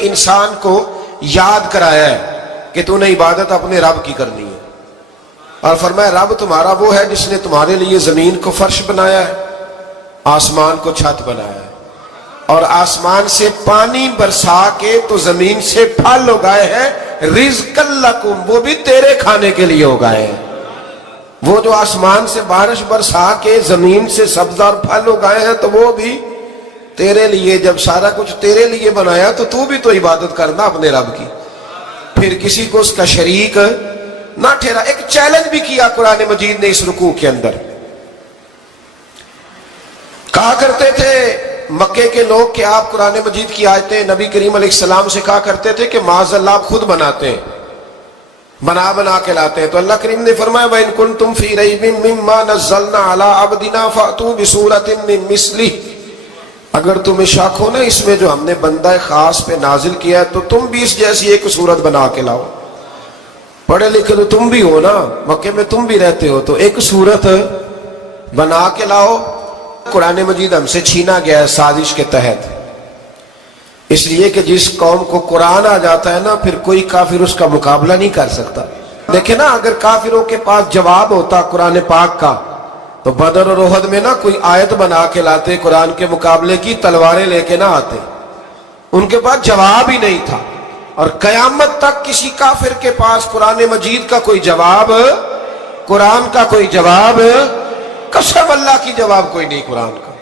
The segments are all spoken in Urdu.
انسان کو یاد کرایا ہے کہ تو نے عبادت اپنے رب کی کرنی ہے، اور فرمایا رب تمہارا وہ ہے جس نے تمہارے لیے زمین کو فرش بنایا ہے، آسمان کو چھت بنایا ہے، اور آسمان سے پانی برسا کے تو زمین سے پھل اگائے ہیں، رزق لکم، وہ بھی تیرے کھانے کے لیے اگائے ہیں۔ وہ جو آسمان سے بارش برسا کے زمین سے سبز اور پھل اگائے ہیں تو وہ بھی تیرے لیے۔ جب سارا کچھ تیرے لیے بنایا تو بھی تو عبادت کرنا اپنے رب کی، پھر کسی کو اس کا شریک نہ ٹھہرا۔ ایک چیلنج بھی کیا قرآن مجید نے اس رکوع کے اندر، کہا کرتے تھے مکے کے لوگ کہ آپ قرآن مجید کی آیتیں نبی کریم علیہ السلام سے کہا کرتے تھے کہ معاذ اللہ آپ خود بناتے ہیں، بنا کے لاتے ہیں۔ تو اللہ کریم نے فرمایا وَإِن كُنتُمْ فِي رَيْبٍ مِّمَّا نَزَّلْنَا عَلَىٰ عَبْدِنَا فَأْتُوا بِسُورَةٍ مِّن مِّثْلِهِ، اگر تمہیں شک ہو نا اس میں جو ہم نے بندہ خاص پہ نازل کیا ہے تو تم بھی اس جیسی ایک صورت بنا کے لاؤ۔ پڑھے لکھے تو تم بھی ہو نا، مکے میں تم بھی رہتے ہو، تو ایک صورت بنا کے لاؤ۔ قرآن مجید ہم سے چھینا گیا ہے سازش کے تحت، اس لیے کہ جس قوم کو قرآن آ جاتا ہے نا پھر کوئی کافر اس کا مقابلہ نہیں کر سکتا۔ دیکھیں نا اگر کافروں کے پاس جواب ہوتا قرآن پاک کا تو بدر اور احد میں نا کوئی آیت بنا کے لاتے، قرآن کے مقابلے کی تلواریں لے کے نہ آتے، ان کے پاس جواب ہی نہیں تھا۔ اور قیامت تک کسی کافر کے پاس قرآن مجید کا کوئی جواب، قرآن کا کوئی جواب، قسم اللہ کی جواب کوئی نہیں، قرآن کا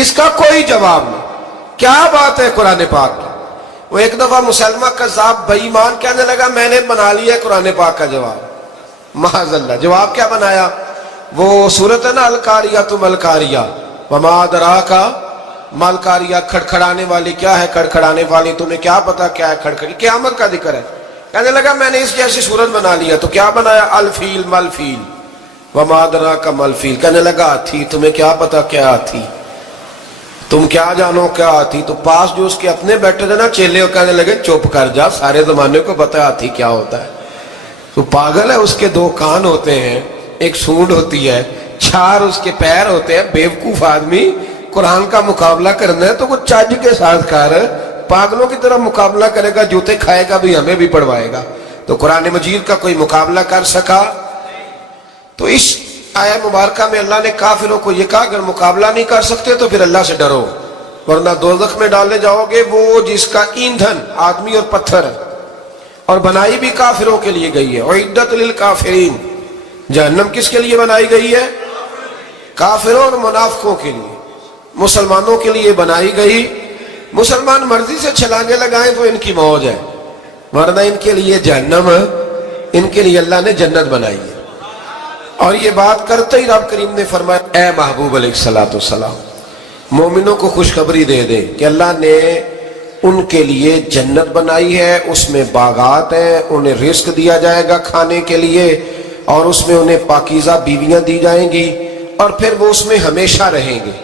اس کا کوئی جواب نہیں۔ کیا بات ہے قرآن پاک کی۔ وہ ایک دفعہ مسلمہ کذاب بے ایمان کہنے لگا میں نے بنا لیا ہے قرآن پاک کا جواب، معاذ اللہ۔ جواب کیا بنایا؟ وہ سورت ہے نا القاریۃ ما القاریۃ وما ادراک ما القاریۃ، کھڑکھڑانے والی کیا ہے، کھڑکھڑانے والی تمہیں کیا پتا کیا ہے کھڑکھڑی، قیامت کا ذکر ہے۔ کہنے لگا میں نے اس جیسی سورت بنا لیا، تو کیا بنایا؟ الفیل ما الفیل وما ادراک ما الفیل۔ کہنے لگا ہاتھی، تمہیں کیا پتا کیا ہاتھی، تم کیا جانو کیا ہاتھی۔ تو پاس جو اس کے اپنے بیٹھے تھے نا چیلے، کہنے لگے چپ کر جا، سارے زمانے کو پتا ہے ہاتھی کیا ہوتا ہے۔ تو پاگل ہے، اس کے دو کان ہوتے ہیں، ایک سونڈ ہوتی ہے، چار اس کے پیر ہوتے ہیں۔ بیوقوف آدمی قرآن کا مقابلہ کرنا ہے تو وہ چج کے ساتھ کر، پاگلوں کی طرح مقابلہ کرے گا، جوتے کھائے گا بھی ہمیں بھی پڑھوائے گا۔ تو قرآن مجید کا کوئی مقابلہ کر سکا؟ تو اس آیہ مبارکہ میں اللہ نے کافروں کو یہ کہا اگر مقابلہ نہیں کر سکتے تو پھر اللہ سے ڈرو، ورنہ دوزخ میں ڈالے جاؤ گے، وہ جس کا ایندھن آدمی اور پتھر ہے، اور بنائی بھی کافروں کے لیے گئی ہے۔ اعدت للکافرین، جہنم کس کے لیے بنائی گئی ہے؟ کافروں اور منافقوں کے لیے۔ مسلمانوں کے لیے بنائی گئی، مسلمان مرضی سے چھلانگے لگائیں تو ان کی موج ہے، ورنہ ان کے لیے جہنم، ان کے لیے اللہ نے جنت بنائی ہے۔ اور یہ بات کرتے ہی رب کریم نے فرمایا اے محبوب علیہ السلام مومنوں کو خوشخبری دے دے کہ اللہ نے ان کے لیے جنت بنائی ہے، اس میں باغات ہیں، انہیں رزق دیا جائے گا کھانے کے لیے، اور اس میں انہیں پاکیزہ بیویاں دی جائیں گی، اور پھر وہ اس میں ہمیشہ رہیں گے،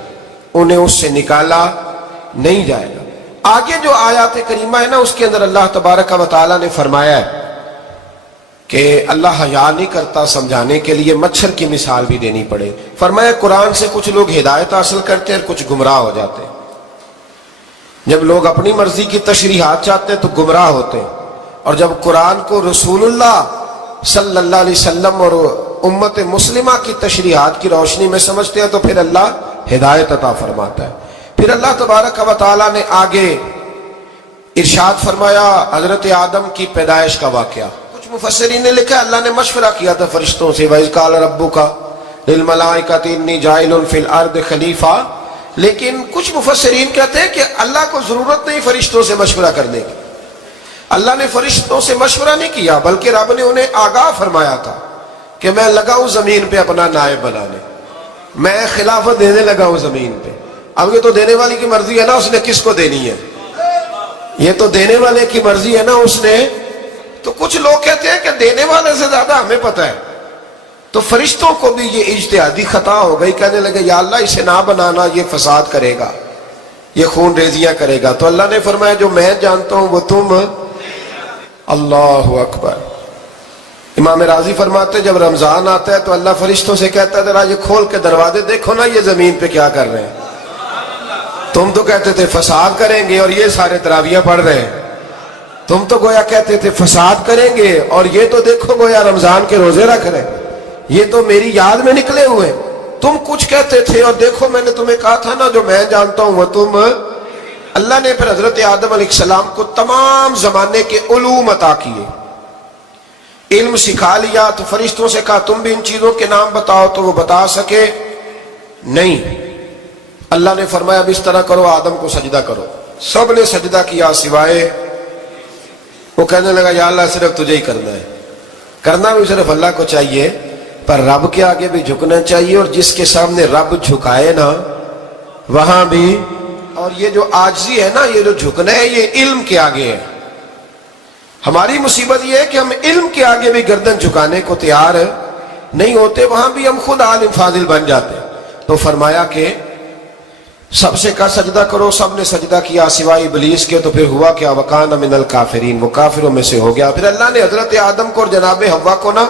انہیں اس سے نکالا نہیں جائے گا۔ آگے جو آیات کریمہ ہے نا اس کے اندر اللہ تبارک و تعالیٰ نے فرمایا ہے کہ اللہ حیا نہیں کرتا سمجھانے کے لیے مچھر کی مثال بھی دینی پڑے۔ فرمایا قرآن سے کچھ لوگ ہدایت حاصل کرتے ہیں اور کچھ گمراہ ہو جاتے ہیں۔ جب لوگ اپنی مرضی کی تشریحات چاہتے ہیں تو گمراہ ہوتے ہیں، اور جب قرآن کو رسول اللہ صلی اللہ علیہ وسلم اور امت مسلمہ کی تشریحات کی روشنی میں سمجھتے ہیں تو پھر اللہ ہدایت عطا فرماتا ہے۔ پھر اللہ تبارک و تعالیٰ نے آگے ارشاد فرمایا حضرت آدم کی پیدائش کا واقعہ۔ کچھ مفسرین نے لکھا اللہ نے مشورہ کیا تھا فرشتوں سے وَإِذْ قَالَ رَبُّكَ لِلْمَلَائِكَةِ إِنِّي جَاعِلٌ فِي الْأَرْضِ خَلِيفَةً، لیکن کچھ مفسرین کہتے ہیں کہ اللہ کو ضرورت نہیں فرشتوں سے مشورہ کرنے کی، اللہ نے فرشتوں سے مشورہ نہیں کیا بلکہ رب نے انہیں آگاہ فرمایا تھا کہ میں لگا ہوں زمین پہ اپنا نائب بنانے، میں خلافت دینے لگا ہوں زمین پہ۔ اب یہ تو دینے والی کی مرضی ہے نا اس نے کس کو دینی ہے، یہ تو دینے والے کی مرضی ہے نا اس نے۔ تو کچھ لوگ کہتے ہیں کہ دینے والے سے زیادہ ہمیں پتہ ہے، تو فرشتوں کو بھی یہ اجتہادی خطا ہو گئی، کہنے لگے یا اللہ اسے نہ بنانا، یہ فساد کرے گا، یہ خون ریزیاں کرے گا۔ تو اللہ نے فرمایا جو میں جانتا ہوں وہ تم، اللہ اکبر۔ امام راضی فرماتے جب رمضان آتا ہے تو اللہ فرشتوں سے کہتا ہے ذرا یہ کھول کے دروازے دیکھو نا یہ زمین پہ کیا کر رہے ہیں، تم تو کہتے تھے فساد کریں گے اور یہ سارے تراویح پڑھ رہے ہیں، تم تو گویا کہتے تھے فساد کریں گے، اور یہ تو دیکھو گویا رمضان کے روزے رکھ رہے، یہ تو میری یاد میں نکلے ہوئے۔ تم کچھ کہتے تھے اور دیکھو میں نے تمہیں کہا تھا نا جو میں جانتا ہوں وہ تم۔ اللہ نے پھر حضرت آدم علیہ السلام کو تمام زمانے کے علوم عطا کیے، علم سکھا لیا۔ تو فرشتوں سے کہا تم بھی ان چیزوں کے نام بتاؤ، تو وہ بتا سکے نہیں۔ اللہ نے فرمایا اب اس طرح کرو، آدم کو سجدہ کرو۔ سب نے سجدہ کیا سوائے، وہ کہنے لگا یا اللہ صرف تجھے ہی کرنا ہے، کرنا بھی صرف اللہ کو چاہیے، پر رب کے آگے بھی جھکنا چاہیے، اور جس کے سامنے رب جھکائے نا وہاں بھی۔ اور یہ جو عاجزی ہے نا، یہ جو جھکنا ہے، یہ علم کے آگے ہے۔ ہماری مصیبت یہ ہے کہ ہم علم کے آگے بھی گردن جھکانے کو تیار نہیں ہوتے، وہاں بھی ہم خود عالم فاضل بن جاتے۔ تو فرمایا کہ سب سے کہا سجدہ کرو، سب نے سجدہ کیا سوائے ابلیس کے۔ تو پھر ہوا کیا، وکان من الکافرین، وہ کافروں میں سے ہو گیا۔ پھر اللہ نے حضرت آدم کو اور جناب حوا کو نا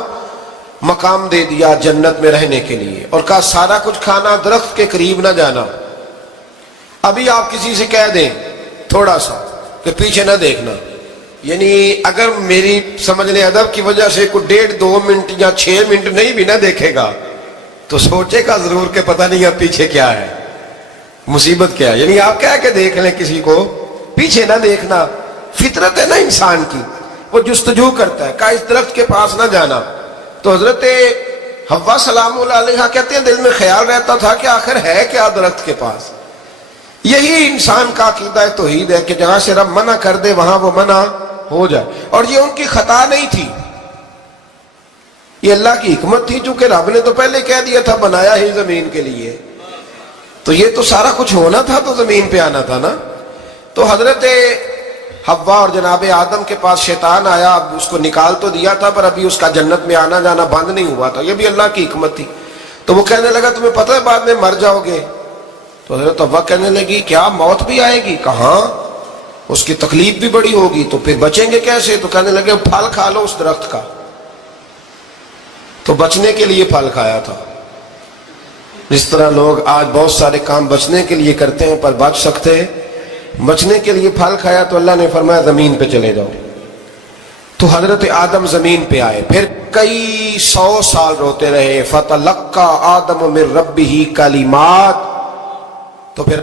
مقام دے دیا جنت میں رہنے کے لیے، اور کہا سارا کچھ کھانا، درخت کے قریب نہ جانا۔ ابھی آپ کسی سے کہہ دیں تھوڑا سا کہ پیچھے نہ دیکھنا، یعنی اگر میری سمجھ لیں ادب کی وجہ سے کوئی 1.5-2 منٹ یا 6 منٹ نہیں بھی نہ دیکھے گا تو سوچے گا ضرور کہ پتہ نہیں اب پیچھے کیا ہے، مصیبت کیا ہے۔ یعنی آپ کہہ کے دیکھ لیں کسی کو، پیچھے نہ دیکھنا، فطرت ہے نا انسان کی، وہ جستجو کرتا ہے، کہا اس درخت کے پاس نہ جانا۔ تو حضرت حوا سلام اللہ علیہ کہتے ہیں دل میں خیال رہتا تھا کہ آخر ہے کیا درخت کے پاس۔ یہی انسان کا عقیدہ توحید ہے کہ جہاں سے رب منع کر دے وہاں وہ منع ہو جائے، اور یہ ان کی خطا نہیں تھی، یہ اللہ کی حکمت تھی، چونکہ رب نے تو پہلے کہہ دیا تھا بنایا ہی زمین کے لیے، تو یہ تو سارا کچھ ہونا تھا تو زمین پہ آنا تھا نا۔ تو حضرت حوا اور جناب آدم کے پاس شیطان آیا، اب اس کو نکال تو دیا تھا پر ابھی اس کا جنت میں آنا جانا بند نہیں ہوا تھا، یہ بھی اللہ کی حکمت تھی۔ تو وہ کہنے لگا تمہیں پتہ ہے بعد میں مر جاؤ گے؟ تو حضرت حوا کہنے لگی کیا موت بھی آئے گی؟ کہاں، اس کی تکلیف بھی بڑی ہوگی، تو پھر بچیں گے کیسے؟ تو کہنے لگے پھل کھا لو اس درخت کا۔ تو بچنے کے لیے پھل کھایا تھا، جس طرح لوگ آج بہت سارے کام بچنے کے لیے کرتے ہیں پر بچ سکتے، بچنے کے لیے پھل کھایا تو اللہ نے فرمایا زمین پہ چلے جاؤ۔ تو حضرت آدم زمین پہ آئے، پھر کئی 100 سال روتے رہے۔ فَتَلَقَّى آدَمُ مِن رَبِّهِ کلمات، تو پھر